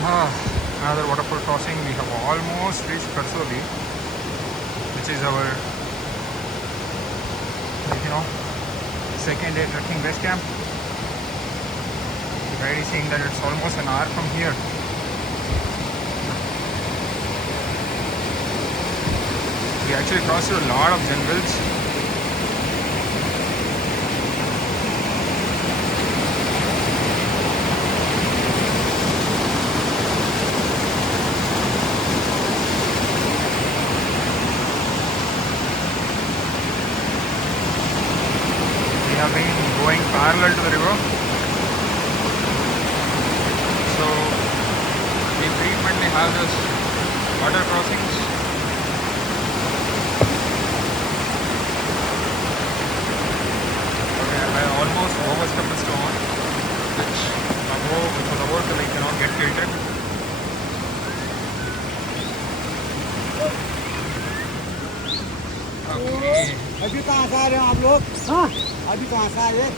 Another waterfall crossing. We have almost reached Karsoli, which is our, second day trekking base camp. The guide is saying that it's almost an hour from here. We actually crossed through a lot of jungles. We have been going parallel to the river. So we frequently have this water crossings. I almost overstepped the stone, which was about to get tilted. Okay. अभी कहाँ से आ रहे हो आप लोग? हाँ, अभी कहाँ से आ रहे हैं?